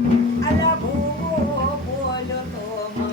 અલા ભૂવો બોલ્યો તો મન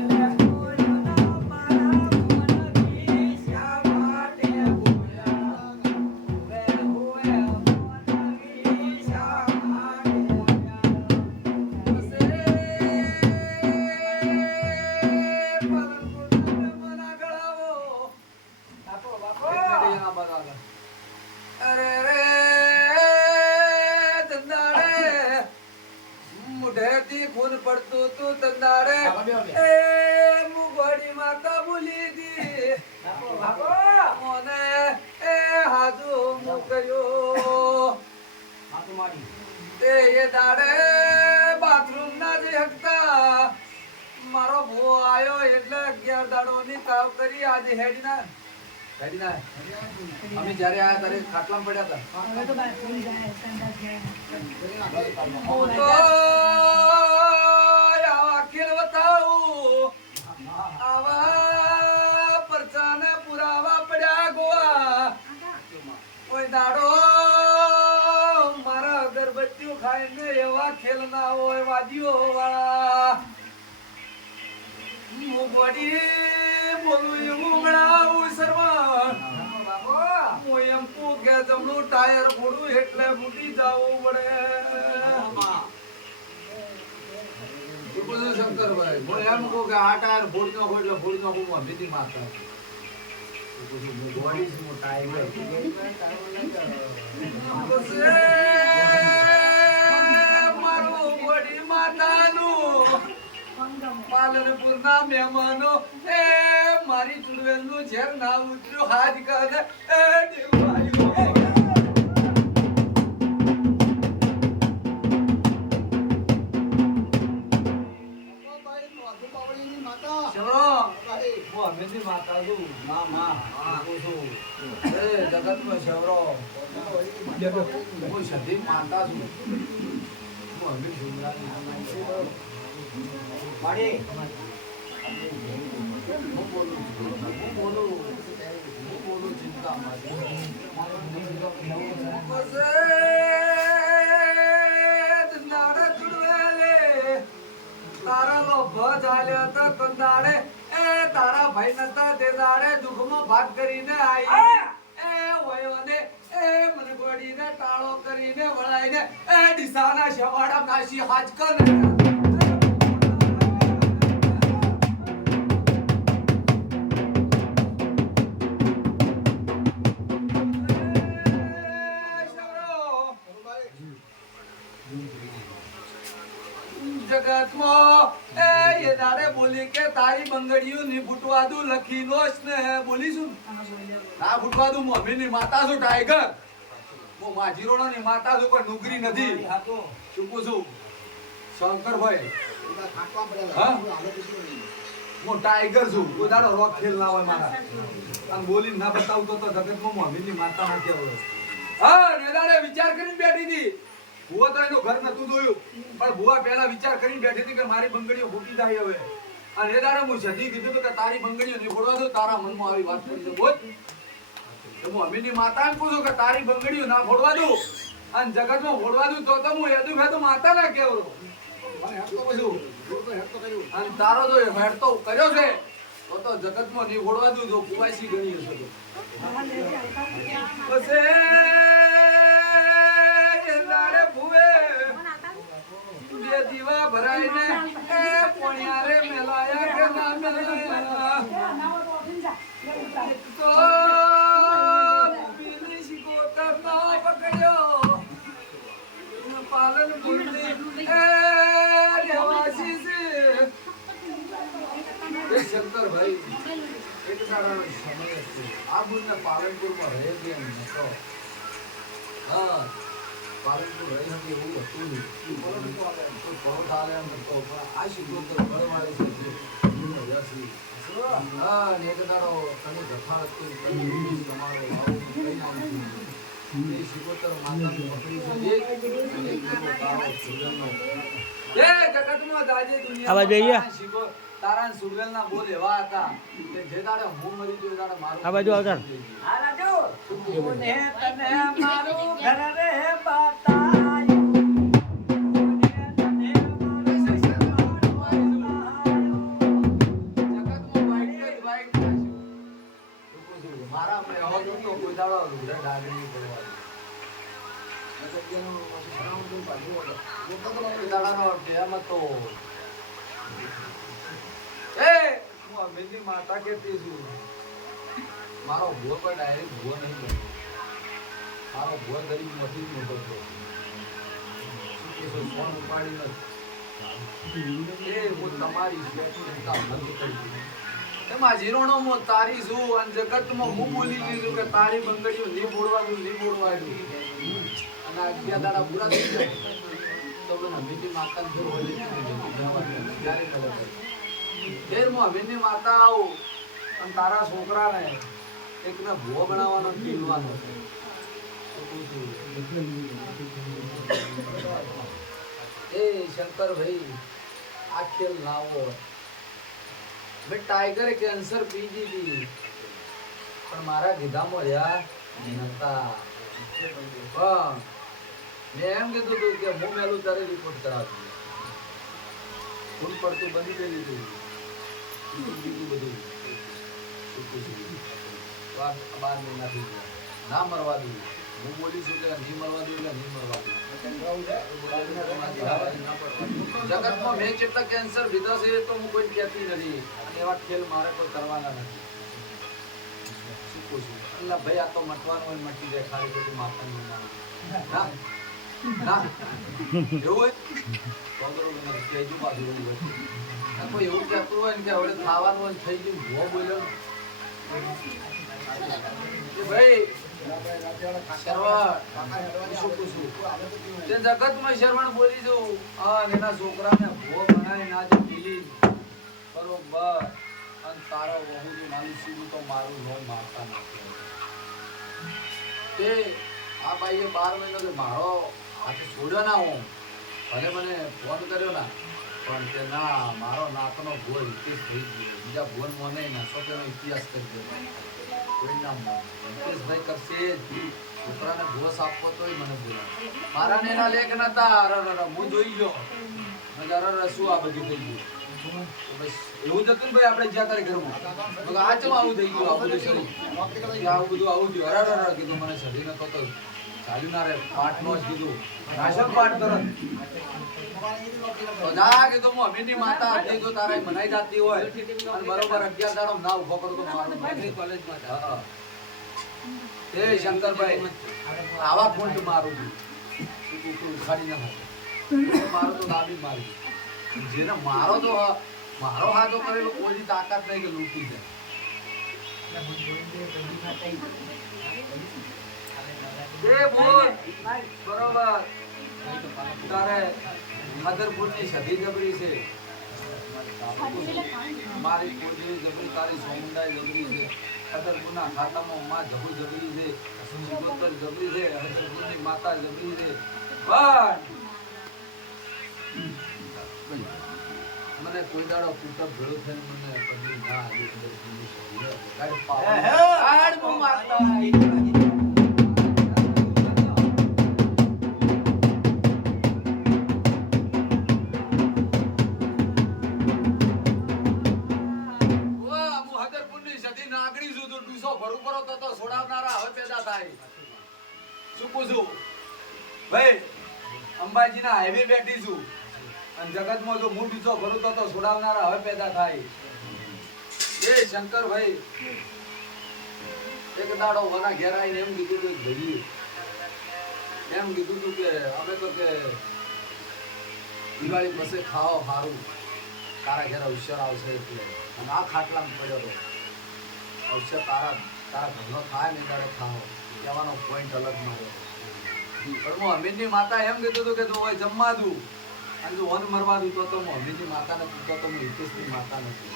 અલા બોલ્યો ના મારા મનની શા માટે બોલ્યા વે હોએ મનની શા માટે બોલ્યા અરે રે તંદાડે મુઢેથી ખૂન પડતું તું તંદાડે એ મુગોડી માતા ભૂલી દી મોને એ હાજુ મુકયો તે એ દાડે બાથરૂમ ના જે હકતા મારો ભો આયો એટલે 11 દાડોની કાવ કરી આજે હેડીના અમે જ્યારે આયા ત્યારે ખાટલામાં પડ્યા હતા હવે તો બાર ભૂલી જાય સંડાસ ગયા આવા ખેલ બતાવું આવા પરચાને પુરાવા પડ્યા ગોવા કોઈ દાડો મારા અગરબત્તીઓ ખાઈને એવા ખેલ ના હોય વાદીઓ વાળા હું બોડી બોલું એવું ગણાવું સર્વા હું એમ કહું કે જમણું ટાયર ફોડું એટલે ફૂટી જવું પડે શંકરભાઈ હું એમ કહું કે આ ટાયર ફોડી નાખો એટલે ફોડી નાખું હું બીજી માતા મારું બોડી માતાનું પાલનપુર ના મહેમાનો એ મારી ચુડવેલ નું ઝેર ના ઉતર્યું હાથ કરે એ દેવાયો તારા લોભ ચાલ્યા તો કંદાડે એ તારા ભાઈ નતા તે દાડે દુઃખમાં ભાગ કરીને આવી એ વયોને એ મને ગોડીને ટાળો કરીને વળાઈને એ ડીસાના શવાડા નાસી હાજકર જગતમાં એ દાડે બોલી કે તારી બંગડીયું ની ફૂટવા દઉં લખી નોશ ને બોલીશું ના ફૂટવા દઉં મમ્મીની માતા છું ટાઈગર હું માજીરોનો ની માતા છું પણ નુગરી નથી ચૂકું છું શંકરભાઈ હું ટાઈગર છું કોઈ દાડો રોક ખેલ ના હોય મારા અને બોલી ના બતાવું તો જગતમાં મમ્મીની માતા ના કેવો હા ને દાડે વિચાર કરીને બેઠી હતી ભુવા તો એનું ઘર નતું જોયું પણ ભુવા પહેલા વિચાર કરીને બેઠી હતી કે મારી બંગડીઓ ફૂટી જાય હવે અને એ દાડે હું સધી કીધું કે તારી બંગડીઓ નહીં ફોડવા દો તારા મનમાં આવી વાત કરી છે બોલ તો હું અમીની માતાને પૂછું કે તારી બંગડીઓ ના ફોડવા દઉં અને જગતમાં ફોડવા દઉં તો હું હેદુ ફેદુ માતા ના કેવરો મને હેડતો પૂછું અને તારો જો હેડતો કર્યો છે તો જગતમાં નહીં ફોડવા દઉં તો કુવાસી ગણી હશે લાડે ભુવે બે દીવા ભરાઈને એ પોણિયારે મેલાયા કે ના મેલાયા તો પીલી શિકોતર ના પકડ્યો પાલનપુરની એ રહેવાસી છે શંકરભાઈ એક સારાનો સમય હતો આ બુને પાલનપુરમાં રહે છે નતો હા પાલનપુર રહી હતી એવું હતું નહીં પરોઠ આલે એમ નતો પણ આ શિકોતર મળવાળી છે હા ને એક દાડો તને જથા હતું તમારો આવું કઈ નામ એ શિકોતર માતાની પકડી છે એ જગતમાં દાજે દુનિયા શિકો તારા સુરવેલ ના બોલ એવા હતા કે જે દાડે હું મરી ગયો દાડે મારું આ બાજુ આવતા આ રાજુ તને મારું ઘર રે બતાયું દાડાનો ટેમ હતો એ હું અમીરની માતા કહેતી છું મારો ભૂવો પણ ડાયરેક્ટ ભૂવો નહીં બન્યો મારો ભૂવો ગરીબ નથી જ મોટો થયો ફોન ઉપાડી નથી એ હું તમારી ચિંતા બંધ કરી એમાં જીરોણો હું તારી છું અને જગતમાં હું બોલી દીધું કે તારી બંગડીઓ નહીં બોડવાનું નહીં બોડવાનું અને 11 દાડા પૂરા થઈ જાય તો મને અમીની માતા ઘર બોલી ત્યારે ખબર પડી ફેર હું અમીની માતા આવું અને તારા છોકરાને એકને ભૂવો બનાવવાનો પીવાનો એ શંકર ભાઈ આ ખેલ લાવો મેં ટાઈગરે કેન્સર પી દીધી પણ મારા ગીધામાં રહ્યા નતા પણ મેં એમ કીધું હતું કે હું મેલું તારે રિપોર્ટ કરાવી ફૂલ પડતું બની ગયેલું હતું બધું 12 મહિના થઈ ગયા ના મરવા દઉં હું બોલી છું કે નહીં મરવા દઉં એટલે નહીં મરવા દઉં જગતમાં મેં કેટલા કેન્સર લીધા છે તો હું કોઈ કહેતી નથી અને એવા ખેલ મારે કોઈ કરવાના નથી શું કહું છું એટલે ભાઈ આ તો મટવાનું હોય મટી જાય ખાલી ખોટી માતાનું નામ ના ના એવું હોય તો મને કહેજો પાછું એવું હોય કોઈ એવું કહેતું હોય ને કે હવે ખાવાનું હોય થઈ ગયું ભો બોલ્યો ભાઈ જગતમાં શરવણ બોલી છું એના છોકરાને ભો બનાવી ના પીલી બરોબર અને તારો બહુ માનું સીધું તો મારું નો મારતા નથી તે આ ભાઈએ 12 મહિનો કે મારો હાથે છોડ્યો ના હું ભલે મને ફોન કર્યો ના પણ તે ના મારો નાકનો ભો હિતેશ થઈ ગયો બીજા ભોન મને નસો તેનો ઇતિહાસ કરી દીધો કોઈ નામ હિતેશભાઈ કરશે છોકરાને ભોસ આપવો તોય મને બોલા મારા નેના લેખ નતા હું જોઈ ગયો શું આ બધું થઈ ગયું એવું જ હતું ને ભાઈ આપણે જ્યાં તારે ઘરમાં આ ચમ આવું થઈ ગયું આવું બધું આવું થયું અરે કીધું મને સડી નતો તો ચાલ્યું ના રે પાઠ નો જ કીધું રાશન પાઠ તરત તો જા કીધું હું અમીની માતા હતી તો તારે મનાઈ જાતી હોય અને બરોબર 11 દાડો ના ઉભો કરતો મારું કોલેજમાં એ શંકરભાઈ આવા ફોન્ટ મારું ઉખાડી ના મારો તો લાભી મારી જેને મારો તો મારો હાથો કરેલો કોઈ તાકાત નહીં કે લૂંટી જાય બોલ બરોબર તારે મધરપુરની સધી જબરી છે મારી કોડી જબરી તારી સોમંડાઈ જબરી છે મધરપુરના ખાતામાં માં જબુ જબરી છે સિગોતર જબરી છે મધરપુરની માતા જબરી છે પણ મને કોઈ દાડો કુટબ ભેળો થઈને મને પડી ના આવી કાઢ બહુ મારતા અંબાજીના હાઈવે બેઠી છું અને જગતમાં જો હું બીજો ભરું તો છોડાવનારા હવે પેદા થાય એ શંકરભાઈ એક દાડો વના ઘેર આવીને એમ કીધું કે ભાઈ એમ કીધું તું કે અમે તો કે દિવાળી પછી ખાઓ સારું તારા ઘેર અવસર આવશે એટલે અને આ ખાટલામાં પડ્યો હતો અવસર તારા ઘરનો થાય ને તારે ખાઓ કહેવાનો પોઈન્ટ અલગ ન હોય પણ હું અમીરની માતા એમ કીધું હતું કે તું હોય જમવા દઉં અને જો વન મરવા દઉં તો હું અમીરની માતાને પૂછતો તો હું હિતેશની માતા નથી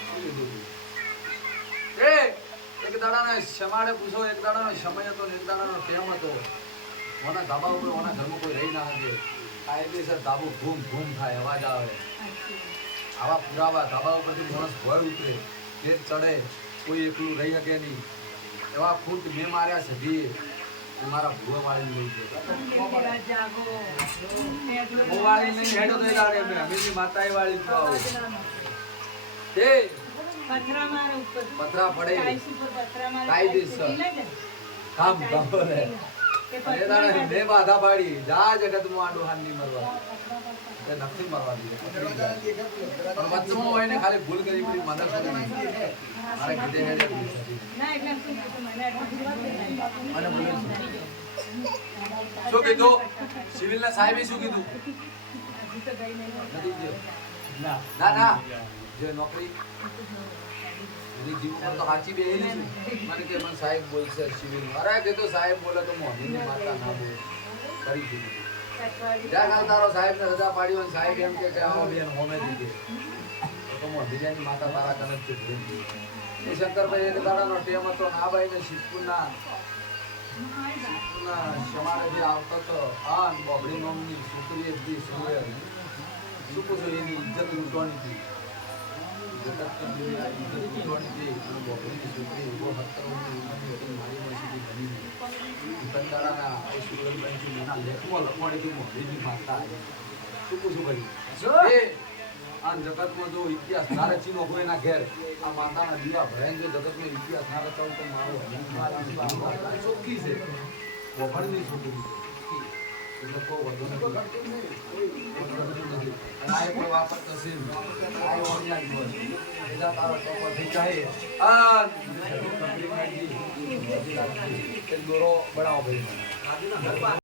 શું કીધું તું એક દાડાને શમાડે પૂછો એક દાડાનો સમય હતો ને એક દાડાનો ટેમ હતો ઓના ધાબા ઉપર ઓના ઘરમાં કોઈ રહી ના શકે કાયદેસર ધાબો ઘૂમ ઘૂમ થાય અવાજ આવે આવા પુરાવા ધાબા ઉપરથી માણસ ભય ઉતરે પેટ ચડે કોઈ એકલું રહી શકે નહીં એવા ફૂટ મેં માર્યા છે ભી મારા ભૂવા વાળી લઈ ગયો વાળી નહીં હેડો થઈ લાગે મેં અમીની માતાએ વાળી તો આવો એ પથરા મારે ઉપર પથરા પડે કાયદેસર કામ કરે એ દાડે મેં બાધા પાડી જા જગતમાં આ ડોહાન નહીં મરવા એ નથી મરવા દીધો પણ વચમાં હોય ને ખાલી ભૂલ કરી પડી મદદ કરી મારે કીધે હે અને બોલે શું કીધું સિવિલ ના સાહેબે શું કીધું નથી ગયો ના ના જે નોકરી એની જીવન તો સાચી બેહેલી છે મને કે મને સાહેબ બોલશે સિવિલ અરે કે તો સાહેબ બોલે તો મોહનની માતા ના બોલે કરી દીધું જ્યાં કાલ તારો સાહેબ ને રજા પાડી હોય સાહેબ એમ કે આવો બેન હોમે દીધે તો મોહનની માતા તારા કનક છે એ શંકરભાઈ એને દાડાનો ટેમ હતો ના ભાઈ ને શિવપુરના સમારે જે આવતો તો આન બોબડી નોમની છોકરી હતી સૂર્ય શું પૂછો એની ઇજ્જત લૂંટવાની હતી જગત ની ઇજ્જત લૂંટવાની હતી અને બોબડીની છોકરી ઉભો 17 વર્ષની ઉંમરની હતી મારી મસીદી બની દુકાનદારાના એ સુરલભાઈથી એના લેખમાં લખવાડી હતી મોહરીની માતા શું પૂછું ભાઈ એ આ જગતમાં જો ઇતિહાસ ના રચીનો હોય એના ઘેર આ માતાના દીવા ભરાઈને જો જગતનો ઇતિહાસ ના રચાવ તો મારો ચોખ્ખી છે વફળની છોકરી એટલે કોઈ વધુ નથી અને આ કોઈ વાપરતો છે આ ઓનલાઈન બોલ એજા તારો ટોપર થઈ જાય આ કંપની માં જી દોરો બનાવો ભાઈ